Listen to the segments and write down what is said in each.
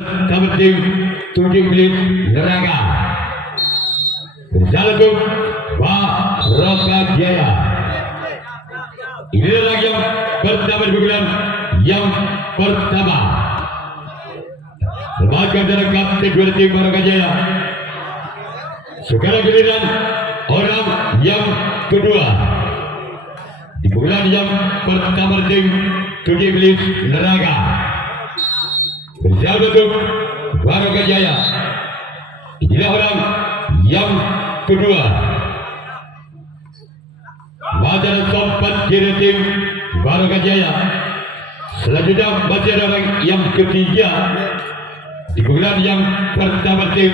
Nomor tim 17 Neraka Berjalatuk Baroka Jaya. Inilah lagi yang pertama di bulan yang pertama. Lembaga dari kapten dua tim Baroka Jaya. Sekarang giliran orang yang kedua di bulan yang pertama tim 17 Neraka. Berjalatuk Baroka Jaya. Inilah orang yang kedua. Badan sempat kiri tim Baroka Jaya. Selanjutnya masih ada orang yang ketiga di bulan yang pertama tim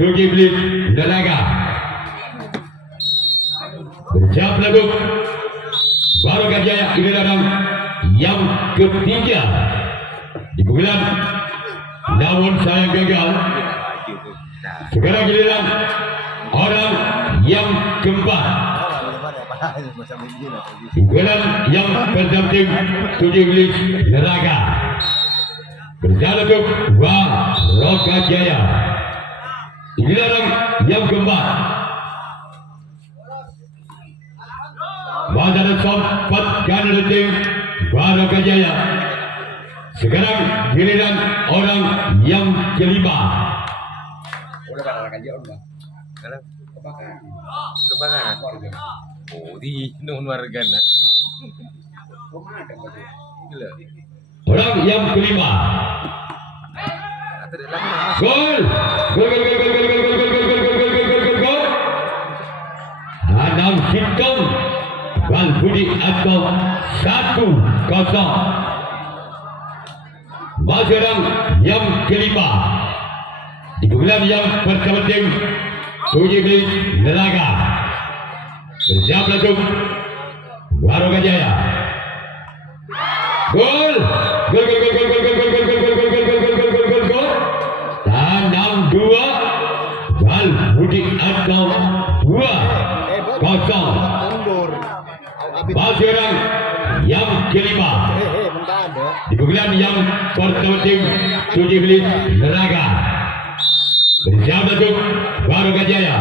17 Neraka. Bersiap lagu Baroka Jaya. Inilah orang yang ketiga di bulan, namun saya gagal. Sekarang giliran orang yang keempat di bulan yang pertama tim 17 Neraka. Berjalan ke Baroka Jaya. Inilah orang yang keempat. Badan sempat kanan tim Baroka Jaya. Sekarang giliran orang yang kelima. Udah katakan dia udah. Karena kebakaran. Oh, di non warga nak. Gila. Orang yang kelima. Gol. Gol. Anam Sintong Bal Budi atau 1-0. Masih orang yang kelima di bulan yang pertama tim 17 Neraka. Bersiap langsung Baroka Jaya. Gol. Tanam 2 Bal Budi atau 2-0. Masih orang yang kelima di bulan yang pertama tim 17 Neraka. Bersiap langsung Baroka Jaya.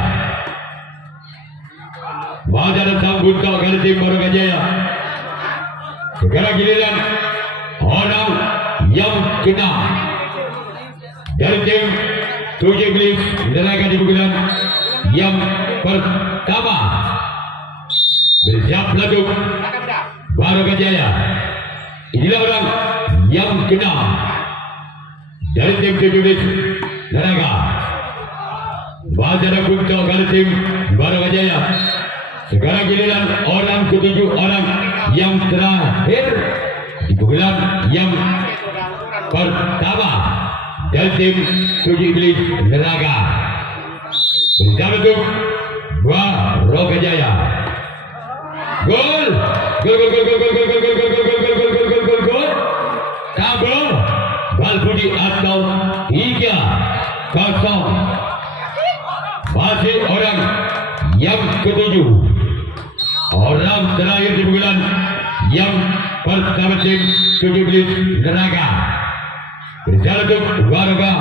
Badan sambut kau kali tim Baroka Jaya. Sekarang giliran orang yang keenam dari tim 17 Neraka di bulan yang pertama. Bersiap langsung Baroka Jaya. Inilah orang yang keenam dari tim 17 Neraka. Badan untuk kali tim Baroka Jaya. Sekarang giliran orang ketujuh, orang yang terakhir di bulan yang pertama dari tim 17 Neraka. Bersiap untuk Baroka Jaya. Gol. Tabel Bal Budi atau 3-0. Masih orang yang ketujuh, orang terakhir di bulan yang pertama tim 17 Neraka. Berjalan untuk Baroka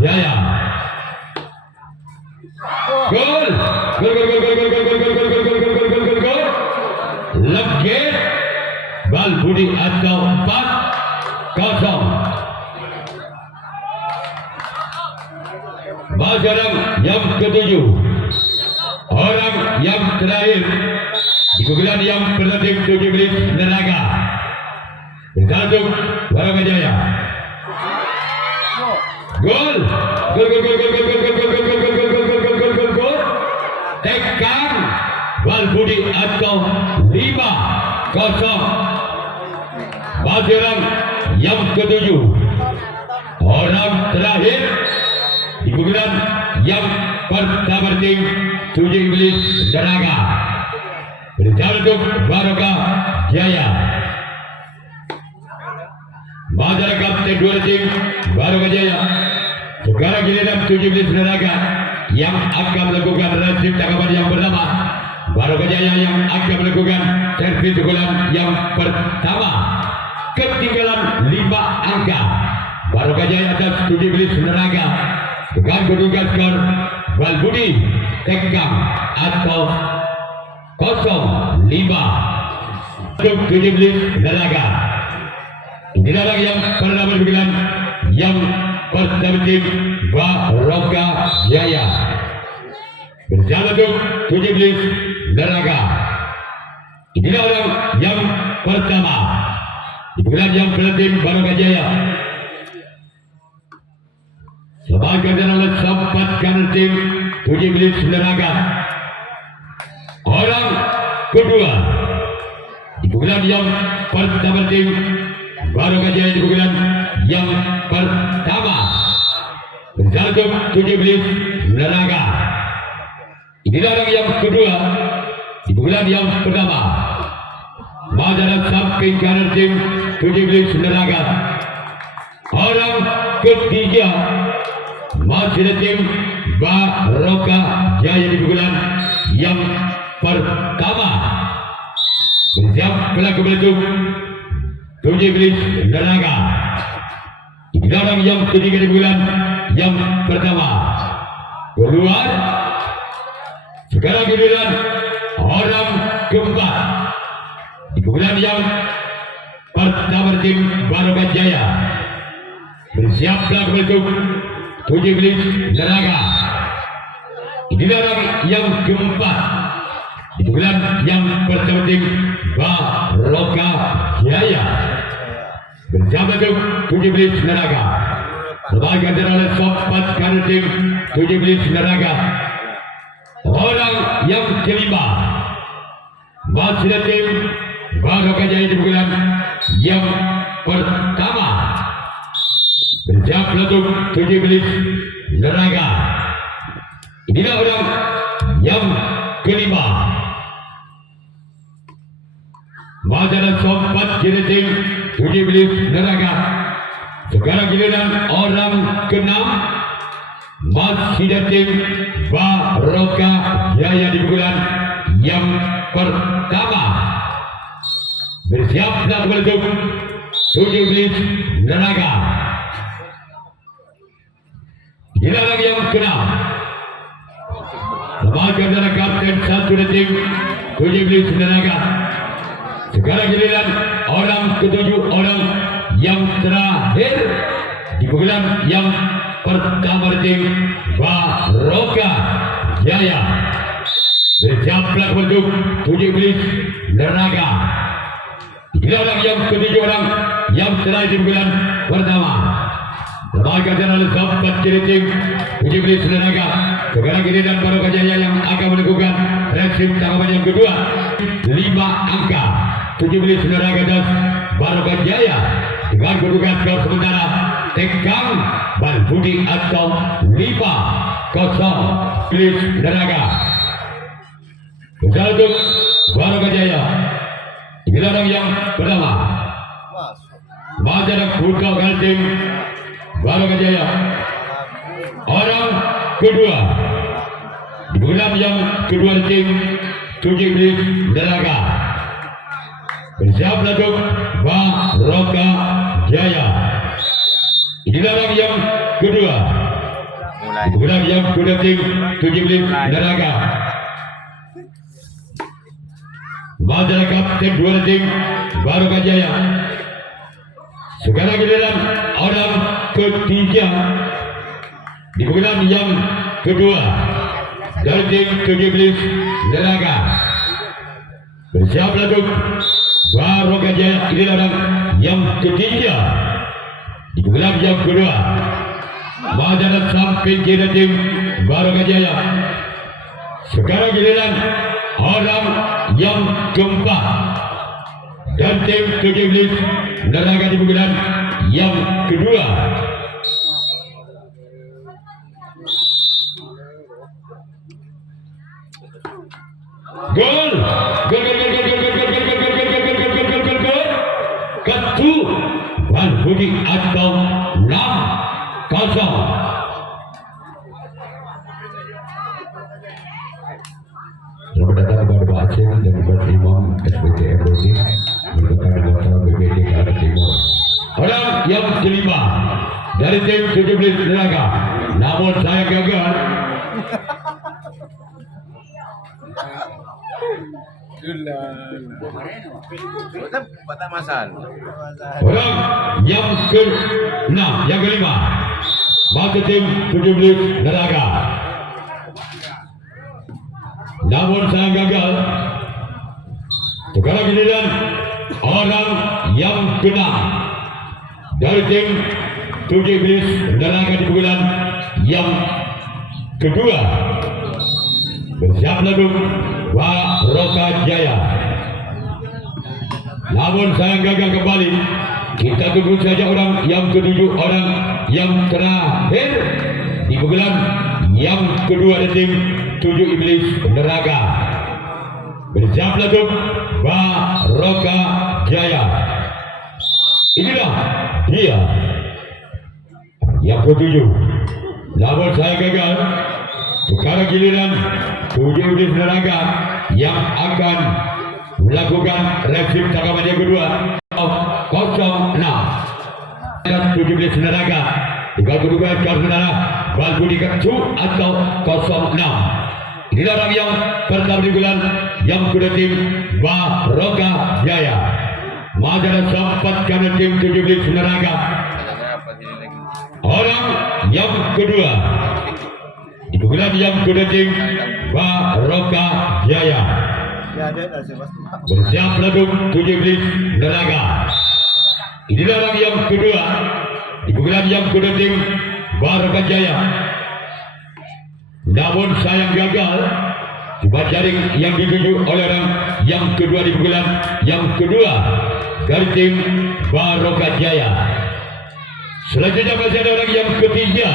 Jaya. Gol. Legit Bal Budi atau 4-0. Masih orang yang ketujuh, orang yang terakhir di bulan yang pertama tim 17 Neraka. Berjalan untuk Baroka Jaya. Gol. Tekan Bal Budi atau 5-0. Masih orang yang ketujuh, orang terakhir di bulan yang pertama tim 17 Neraka. Berjalan untuk Baroka Jaya. Badan kapten dua tim Baroka Jaya. Sekarang giliran 17 Neraka yang akan melakukan resip tangkapan yang pertama. Baroka Jaya yang akan melakukan servis bola yang pertama. Ketinggalan 5 angka Barokah Jaya atas 17 Neraga dengan kedudukan skor Balbudi Tekam atau 0-5 untuk 17 Neraga. Inilah yang pertama berbilang yang pertama tim Barokah Jaya berjalan untuk 17 Neraga. Inilah orang yang pertama di bulan yang bertim Barokah Jaya. Sebagai oleh sempat kanan tim 17 Neraga. Orang kedua di bulan yang pertama tim Barokah Jaya di bulan yang pertama berjalan untuk 17 Neraga. Inilah orang yang kedua di bulan yang pertama. Majalah samping kanan tim 17 Neraga. Orang ketiga masih tim Barokah Jaya di bulan yang pertama. Bersiap pelaku bentuk 17 Neraga. Inilah orang yang ketiga di bulan yang pertama. Keluar. Sekarang giliran orang keempat di bulan yang pertama tim Barokah Jaya. Bersiaplah bentuk 17 Neraga. Inilah orang yang keempat di bulan yang pertama tim Barokah Jaya. Bersiap bentuk 17 Neraga. Sebagai oleh sempat kanan tim 17 Neraga. Orang yang kelima masih tim Barokah Jaya di bulan yang pertama. Bersiap untuk 17 Neraga. Inilah orang yang kelima. Majalah sempat tim 17 Neraga. Sekarang giliran orang keenam masih tim Barokah Jaya di bulan yang pertama. Bersiaplah untuk 17 Neraga. Inilah orang yang keenam. Sebagai adalah kapten satu tim 17 Neraga. Sekarang giliran orang ketujuh, orang yang terakhir di bulan yang pertama tim Barokah Jaya. Bersiaplah untuk 17 Neraga. Inilah orang yang ketujuh, orang yang terakhir di bulan pertama. Sebagai adalah sempat tim 17 Neraga. Sekarang giliran Barokah Jaya yang akan melakukan reaksi tanggapan yang kedua. 5 angka 17 Neraga dan Barokah Jaya dengan kedudukan skor sementara Tekang Balbudi atau 5-0 Neraga. Besar untuk Barokah Jaya. Inilah orang yang pertama. Majalah Kurkau Kaltim Barokah Jaya. Orang kedua di bulan yang kedua tim 17 Neraga. Bersiap untuk Barokah Jaya. Inilah orang yang kedua di bulan yang kedua tim 17 Neraga. Majalah kapten dua tim Barokah Jaya. Sekarang giliran orang ketiga di bulan yang kedua dari tim 17 Neraga. Bersiap untuk Barokah Jaya. Inilah orang yang ketiga di bulan yang kedua. Majalah samping kiri tim Barokah Jaya. Sekarang giliran orang yang keempat dan tim 17 Neraga di bulan yang kedua. Gol, gol, gol, gol, gol, gol, gol, gol, gol, gol, gol, gol, gol, gol, gol, gol, gol. Kartu Balbudi atau 6-0. Selamat datang kepada Pak Aceh dan Pak Imam SPT MBD merupakan anggota BPD Kalimantan Timur. orang yang kelima dari tim 17 Neraka. Namun saya gagal. Patah masal. Orang yang ke-6, yang kelima masuk tim 17 Neraka. Namun saya gagal. Sekarang giliran orang yang ke-6 dari tim 17 Neraka di bulan yang kedua. Bersiap lagu Baroka Jaya. Namun saya gagal kembali. Kita tunggu saja orang yang ketujuh, orang yang terakhir di bulan yang kedua dari tim 7 Iblis Neraka. Bersiap lagu Baroka Jaya. Inilah dia yang ketujuh. Namun saya gagal. Sekarang giliran 7 Iblis Neraka yang akan melakukan reaksi tangkapan yang kedua. 06 dan 7 Iblis Neraka. Tinggal kedua saudara Balbudi Kecu atau 06. Inilah orang yang pertama di bulan yang kedua tim Baroka Jaya. Majalah sempat karena tim 7 Iblis Neraka. Orang yang kedua di bulan yang kedua tim Baroka Jaya. Bersiap ladung 7 Iblis Neraka. Inilah orang yang kedua di bulan yang kedua tim Baroka Jaya. Namun sayang gagal. Coba jaring yang dituju oleh orang yang kedua di bulan yang kedua dari tim Baroka Jaya. Selanjutnya masih ada orang yang ketiga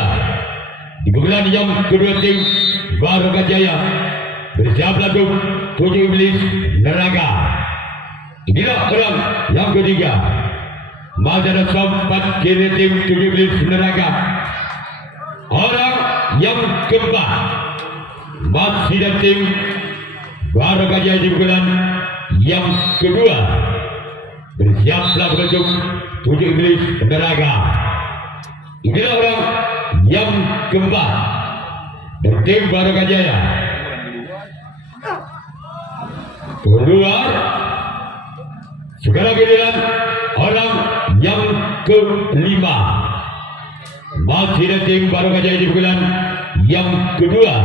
di bulan yang kedua tim Baroka Jaya. Bersiap ladung 7 Iblis Neraka. Inilah orang yang ketiga. Masih ada sempat kiri tim 7 Iblis Neraka. Orang yang keempat masih ada tim Baroka Jaya di bulan yang kedua. Bersiaplah untuk 7 Iblis Neraka. Inilah orang yang keempat dari tim Baroka Jaya. Keluar. Sekarang giliran orang yang kelima. Masih ada tim Baroka Jaya di bulan yang kedua.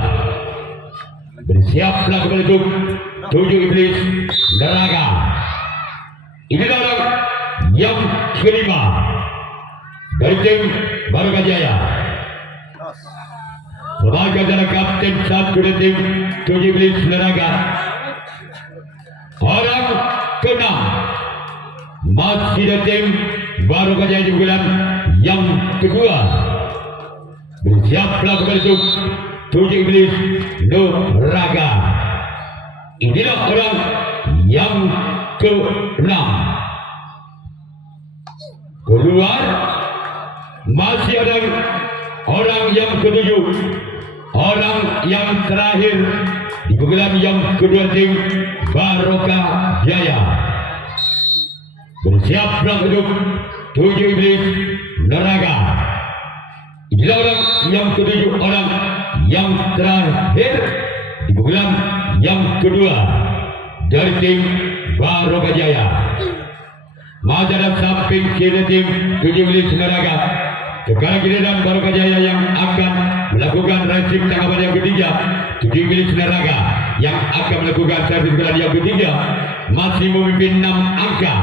Bersiaplah untuk 7 Iblis Neraka. Inilah orang yang kelima dari tim Baroka Jaya. Sebagai adalah kapten satu dari tim 7 Iblis Neraka. Orang ke-6 masih ada tim Baroka Jaya di bulan yang kedua. Bersiaplah untuk 7 Iblis Neraka. Inilah orang yang ke-6. Keluar. Masih ada orang yang ketujuh. Orang yang terakhir di bulan yang kedua tim Baroka Jaya. Bersiaplah untuk 7 Iblis Neraka. Inilah orang yang ketujuh, orang yang terakhir di bulan yang kedua dari tim Baroka Jaya. Majalah samping kiri tim 7 Iblis Neraka. Sekarang giliran Baroka Jaya yang akan melakukan reaksi tangkapan yang ketiga. 7 Iblis Neraka yang akan melakukan servis bulan yang ketiga masih memimpin 6 angka.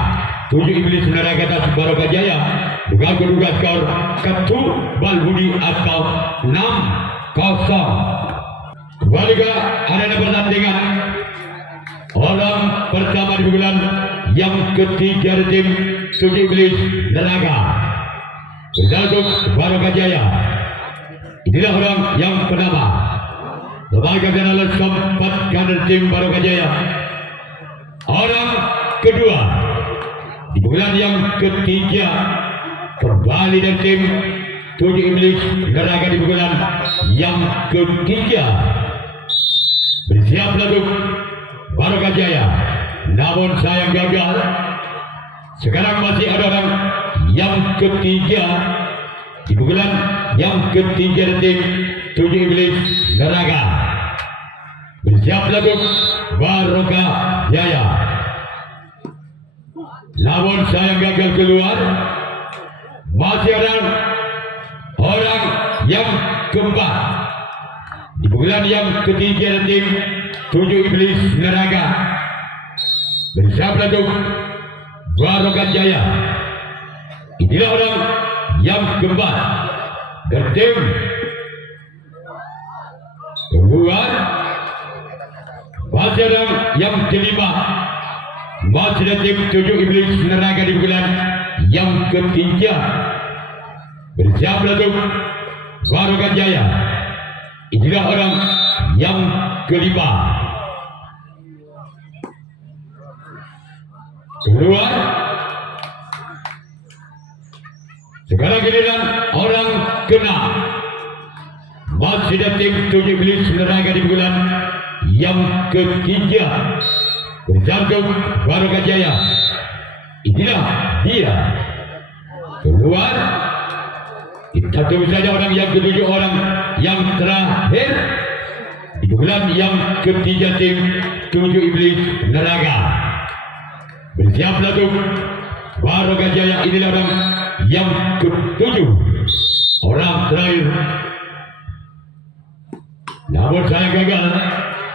7 Iblis Neraka atas Baroka Jaya dengan kedudukan skor Ketu Balbudi atau 6-0. Kembali ke arena pertandingan. Orang pertama di bulan yang ketiga dari tim 7 Iblis Neraka. Bersaltuk Baroka Jaya. Inilah orang yang pertama. Lembaga general sempat kader tim Baroka Jaya. Orang kedua di bulan yang ketiga kembali dari tim 7 Iblis Neraka di bulan yang ketiga. Bersiap untuk Baroka Jaya. Namun sayang gagal. Sekarang masih ada orang yang ketiga di pukulan yang ketiga dari tim 7 Iblis Neraka. Bersiap lagu Barokah Jaya. Namun saya gagal keluar. Masih ada orang yang keempat di pukulan yang ketiga dari tim 7 Iblis Neraka. Bersiap lagu Barokah Jaya. Inilah orang yang keempat dari tim keluar. Masih ada yang kelima. Masih ada tim 7 Iblis Neraka di bulan yang ketiga. Bersiap lagu Barokah Jaya. Inilah orang yang kelima. Keluar. Sekarang giliran orang keenam. Masih ada tim 7 Iblis Neraka di bulan yang ketiga. Berjantung Barokah Jaya. Inilah dia. Keluar. Kita tunggu saja orang yang ketujuh, orang yang terakhir di bulan yang ketiga tim 7 Iblis Neraka. Bersiap lagu Barokah Jaya. Inilah orang yang ketujuh, orang terakhir. Namun saya gagal.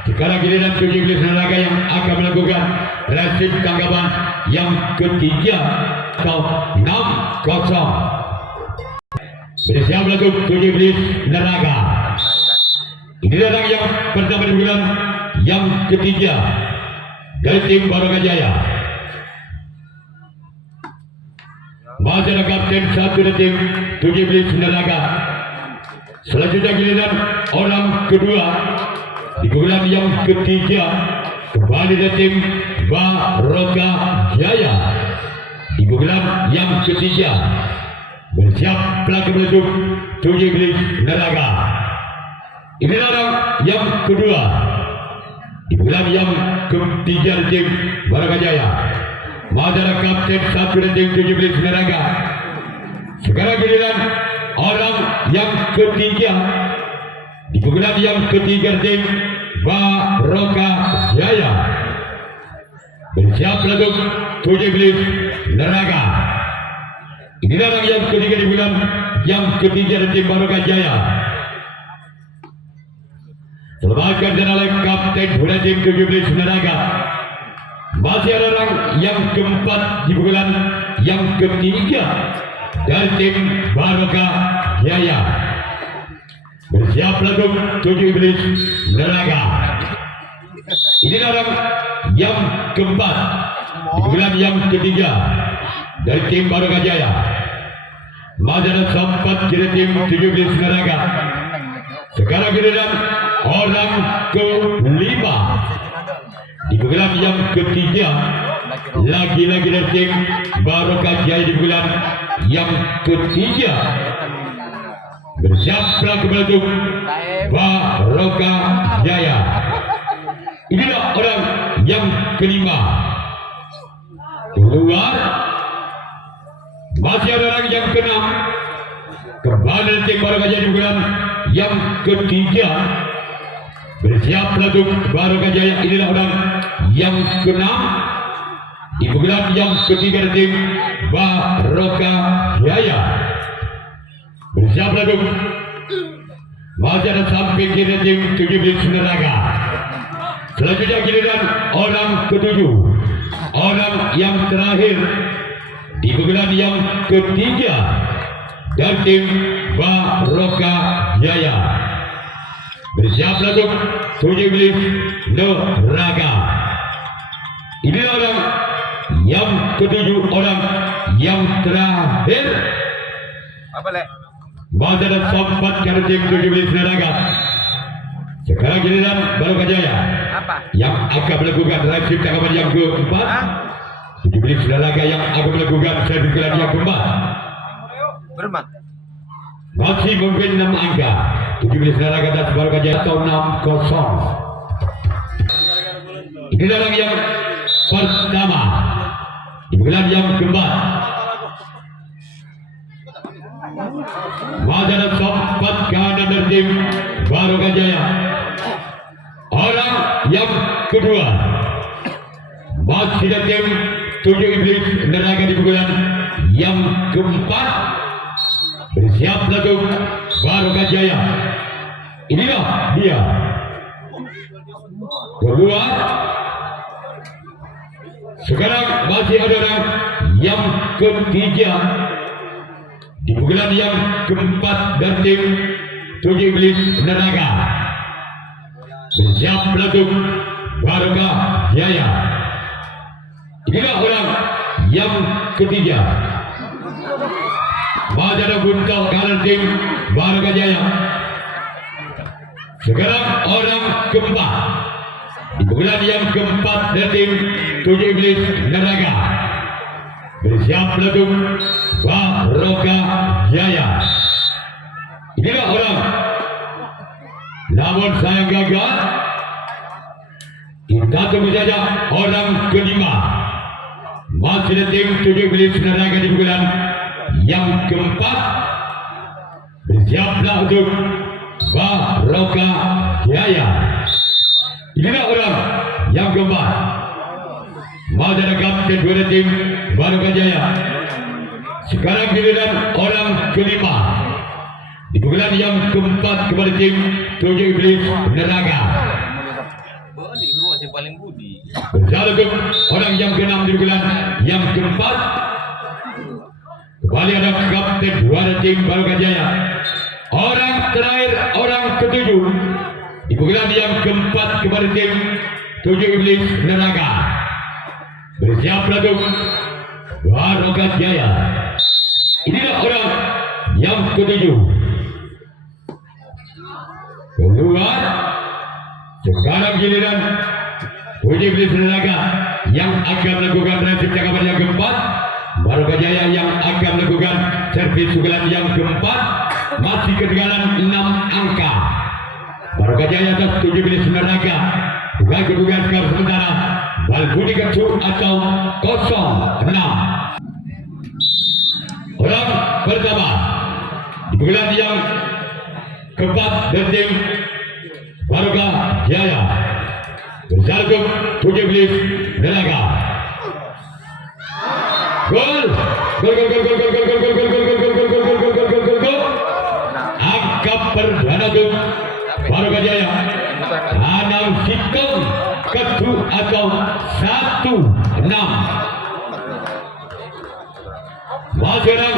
Sekarang giliran 7 Iblis Neraka yang akan melakukan resip tanggapan yang ketiga atau 6-0. Bersiap lagu 7 Iblis Neraka. Inilah orang yang pertama di bulan yang ketiga dari tim Barokah Jaya. Masih ada kapten satu dari tim 7 Iblis Neraka. Selanjutnya giliran orang kedua di bulan yang ketiga kembali dari tim Barokah Jaya. Di bulan yang ketiga bersiap pelaku menuju 7 Iblis Neraka. Inilah orang yang kedua di bulan yang ketiga dari tim Barokah Jaya. Madara kapten satu dari tim 7 Iblis Neraka. Sekarang giliran orang yang ketiga di bulan yang ketiga tim Barokah Jaya. Bersiap lagu 7 Iblis Neraka. Inilah orang yang ketiga di bulan yang ketiga dari tim Barokah Jaya. Selamatkan dan oleh kapten bola tim 7 Iblis Neraka. Masih ada orang yang keempat di bulan yang ketiga dari tim Barokah Jaya. Bersiap lagu 7 Iblis Neraka. Inilah orang yang keempat di bulan yang ketiga dari tim Barokah Jaya. Masih ada sempat dari tim 7 Iblis Neraka. Sekarang giliran orang kelima di bulan yang ketiga, lagi-lagi dari tim Barokah Jaya di bulan yang ketiga. Bersiap pelaku menuju Barokah Jaya. Inilah orang yang kelima. Keluar. Masih ada orang yang keenam. Kembali dari tim Barokah Jaya di bulan yang ketiga. Bersiap lagu Barokah Jaya. Inilah orang yang keenam di bulan yang ketiga dari tim Barokah Jaya. Bersiap lagu. Masih ada samping kiri tim 7 Iblis Neraka. Selanjutnya giliran orang ketujuh, orang yang terakhir di bulan yang ketiga dari tim Barokah Jaya. Bersiap lagu 7 Iblis Neraka. Ini orang yang ketujuh, orang yang terakhir. Apa lek? Masih ada sempat dari tim 7 Iblis Neraka. Sekarang giliran Barokah Jaya Apa? yang akan melakukan resip tanggapan yang keempat. 7 Iblis Neraka yang akan melakukan resip tanggapan yang keempat. Berapa? Masih mungkin 6 angka. 7 Iblis Neraka atas Barokah Jaya atau 6-0. Inilah orang yang pertama di bulan yang keempat. Mazana sempat kanan dari tim Barokah Jaya. Orang yang kedua masih dari tim 7 Iblis Neraka di pukulan yang keempat. Bersiaplah untuk Barokah Jaya. Inilah dia. Keluar. Sekarang masih ada orang yang ketiga di pukulan yang keempat dan tim 7 Iblis Neraka. Bersiaplah untuk Barokah Jaya. Inilah orang yang ketiga. Mazana buntal kanan tim Barokah Jaya. Sekarang orang keempat di pukulan yang keempat dan tim 7 Iblis Neraka. Bersiaplah untuk Barokah Jaya. Inilah orang. Namun saya gagal. Kita tunggu saja orang kelima. Masih ada tim 7 Iblis Neraka di pukulan yang keempat. Bersiaplah untuk Barokah Jaya. Inilah orang yang keempat. Mazana kapten dua tim Barokah Jaya. Sekarang giliran orang kelima di pukulan yang keempat kepada tim 7 Iblis Neraka. Balik gua sih paling budi. Berjalan untuk orang yang keenam di pukulan yang keempat. Kembali ada kapten dua tim Barokah Jaya. Orang terakhir, orang ketujuh di pukulan yang keempat kepada tim 7 Iblis Neraka. Bersiaplah untuk Barokah Jaya. Inilah orang yang ketujuh. Keluar. Sekarang giliran 7 Iblis Neraka yang akan melakukan resip cakapan yang keempat. Barokah Jaya yang akan melakukan servis pukulan yang keempat. Masih ketinggalan 6 angka. Barokah Jaya atas 7 Iblis Neraka dengan kedudukan skor sementara bal budi kecil atau 0-6. Orang pertama di pukulan yang keempat dan tim Barokah Jaya. Bersalguk 7 Iblis Neraka. Gol. Angka perdana untuk Barokah Jaya. Anang Sikong ketu atau 1-6. Masyarakat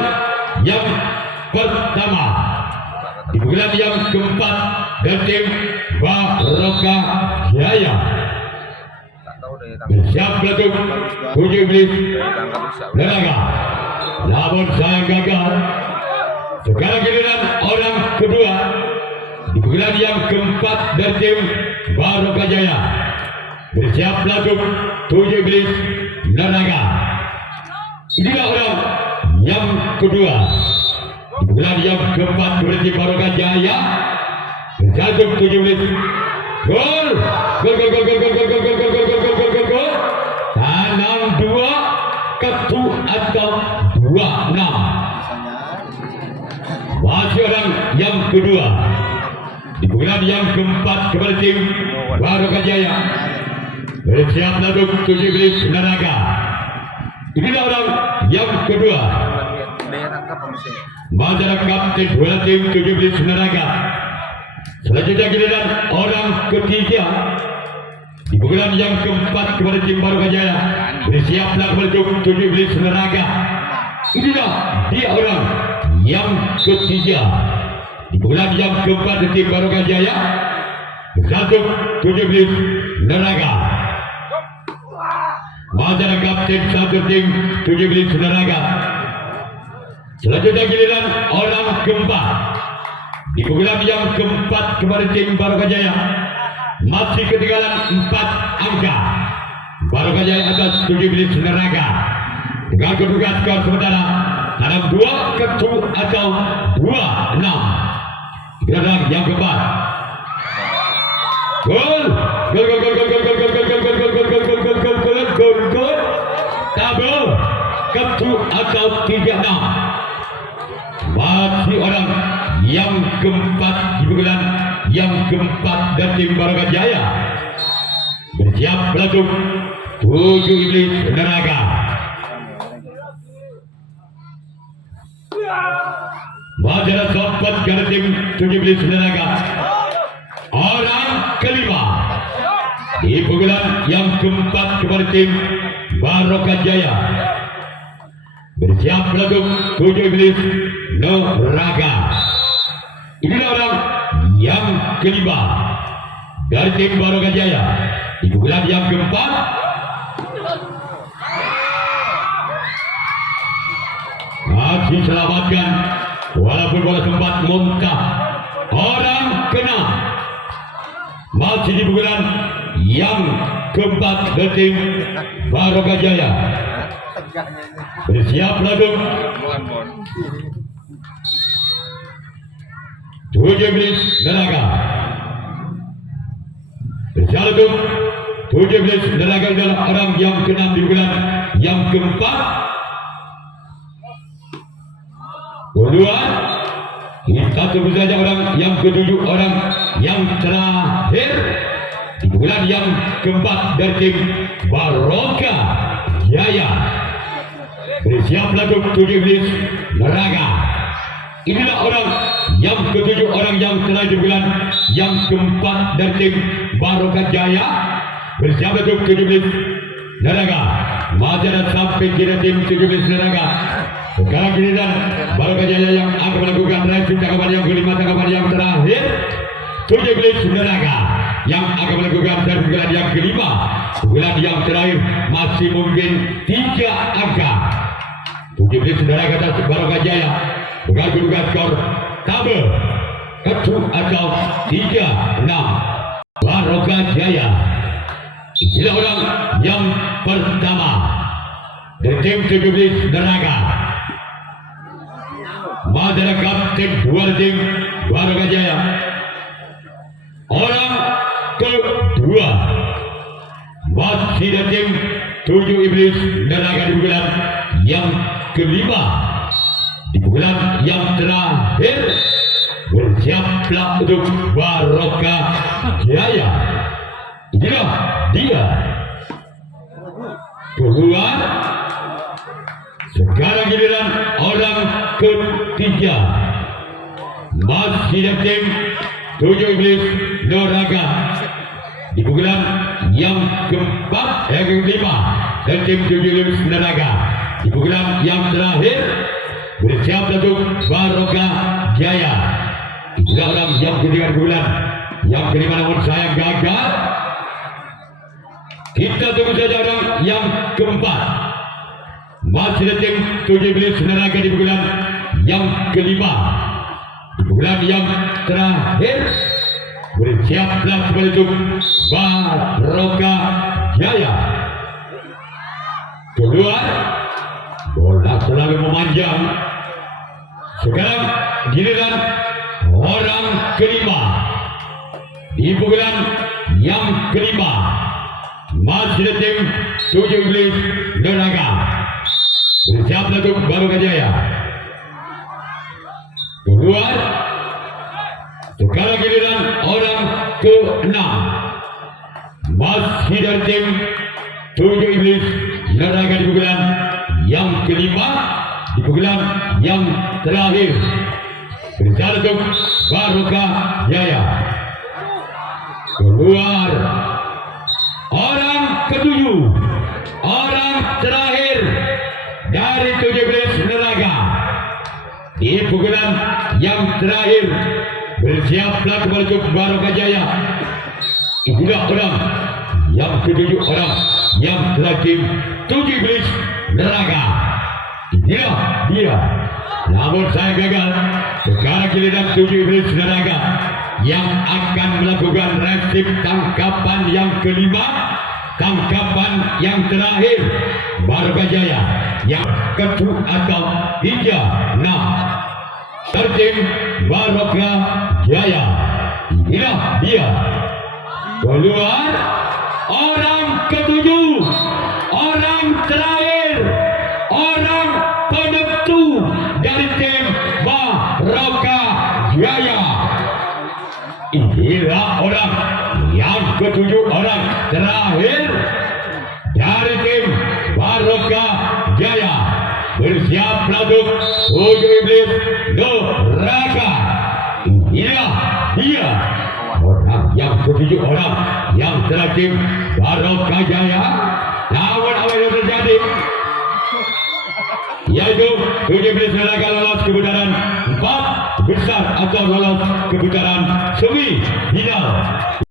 yang pertama di pukulan yang keempat dan tim Barokah Jaya. Bersiaplah untuk 7 Iblis Neraka. Namun saya gagal. Sekarang giliran orang kedua di pukulan yang keempat dan tim Barokah Jaya. Bersiaplah untuk 7 Iblis Neraka. Inilah orang yang kedua di pukulan yang keempat dan tim Barokah Jaya. Bersiaplah untuk 7 Iblis. Gol. Gol. Tanam 2 ketu atau 26. Masih orang yang kedua di pukulan yang keempat kepada tim Barokah Jaya. Bersiaplah untuk 7 Iblis Neraka. Inilah orang yang kedua. Mazana kapten dua tim 7 Iblis Neraka. Selanjutnya giliran orang ketiga di pukulan yang keempat kepada tim Barokah Jaya. Bersiaplah untuk 7 Iblis Neraka. Inilah dia orang yang ketiga di pukulan yang keempat di tim Barokah Jaya. Bersatu 7 Iblis Neraka. Mazana kapten satu tim 7 Iblis Neraka. Selanjutnya giliran orang keempat di pukulan yang keempat kepada tim Barokah Jaya. Masih ketinggalan 4 angka. Barokah Jaya atas 7 Iblis Neraka dengan kedudukan skor sementara dalam 2 ketu atau 26. Gerakan yang keempat. Gol. Gol. Tabel ketu atau 36. Masih orang keempat di pukulan yang keempat dari tim Barokah Jaya. Bersiap pelatuk 7 Iblis Neraka. Majalah sempat dari tim 7 Iblis Neraka. Orang kelima di pukulan yang keempat kepada tim Barokah Jaya. Bersiap pelatuk 7 Iblis Neraka. Inilah orang yang kelima dari tim Barokah Jaya. Di pukulan yang keempat, masih selamatkan walaupun bola sempat muntah. Orang keenam masih di pukulan yang keempat dari tim Barokah Jaya. Bersiap pelatuk 7 Iblis Neraka. Bersiap pelatuk 7 Iblis Neraka adalah orang yang keenam di pukulan yang keempat. Duluan kita tunggu saja orang yang ketujuh, orang yang terakhir di bulan yang keempat dari tim Barokah Jaya. Bersiap pelatuk 7 Iblis Neraka. Inilah orang yang ketujuh, orang yang terakhir di bulan yang keempat dari tim Barokah Jaya. Bersiap pelatuk 7 Iblis Neraka. Majalah sampai kira tim 7 Iblis Neraka. Sekarang giliran Barokah Jaya yang akan melakukan racing tangkapan yang kelima, tangkapan yang terakhir 7 Iblis Neraka yang akan melakukan pukulan yang kelima. Pukulan yang terakhir masih mungkin 3 angka. 7 Iblis Neraka atas Barokah Jaya bukan kedudukan skor tabel ketujuh atau 3-6 Barokah Jaya. Inilah orang yang pertama dari tim 7 Iblis Neraka. Majalah kapten 2 tim Barokah Jaya. Orang kedua masih dari tim 7 Iblis Neraka di pukulan yang kelima. Di pukulan yang terakhir bersiaplah untuk Barokah Jaya. Inilah dia keluar. Sekarang giliran orang ketiga masih dari tim 7 Iblis Neraka di pukulan yang keempat, yang kelima dan tim 7 Iblis Neraka di pukulan yang terakhir bersiap untuk Barokah Jaya. Itulah orang yang ketiga di pukulan yang kelima, namun saya gagal. Kita tunggu saja orang yang keempat masih dari tim 7 Iblis Neraka di pukulan yang kelima. Di pukulan yang terakhir bersiaplah untuk Barokah Jaya. Keluar, bola selalu memanjang. Sekarang giliran orang kelima di pukulan yang kelima masih dari tim 7 Iblis Neraka. Bersiaplah untuk Barokah Jaya. Keluar. Sekarang giliran orang ke-6 masih dari tim 7 Iblis Neraka di pukulan yang kelima. Di pukulan yang terakhir bersiap untuk Barokah Jaya. Keluar. Orang ketujuh, orang terakhir dari 7 Iblis Neraka di pukulan yang terakhir bersiaplah kembali untuk Barokah Jaya. Itulah orang yang ketujuh, orang yang terakhir 7 Iblis Neraka. Inilah dia. Namun saya gagal. Sekarang giliran 7 Iblis Neraka yang akan melakukan resip tangkapan yang kelima, tangkapan yang terakhir Barokah Jaya yang ketujuh atau 3-6 tertim Barokah Jaya. Inilah dia. Keluar orang ketujuh, orang terakhir, orang penentu dari tim Barokah Jaya. Inilah orang yang ketujuh orang terakhir dari tim Barokah Jaya. Bersiap untuk tujuh iblis neraka. Inilah dia orang yang ketujuh orang yang terakhir Barokah Jaya. Namun apa yang terjadi? Yaitu tujuh iblis neraka lolos ke putaran 4 besar atau lolos ke putaran semifinal.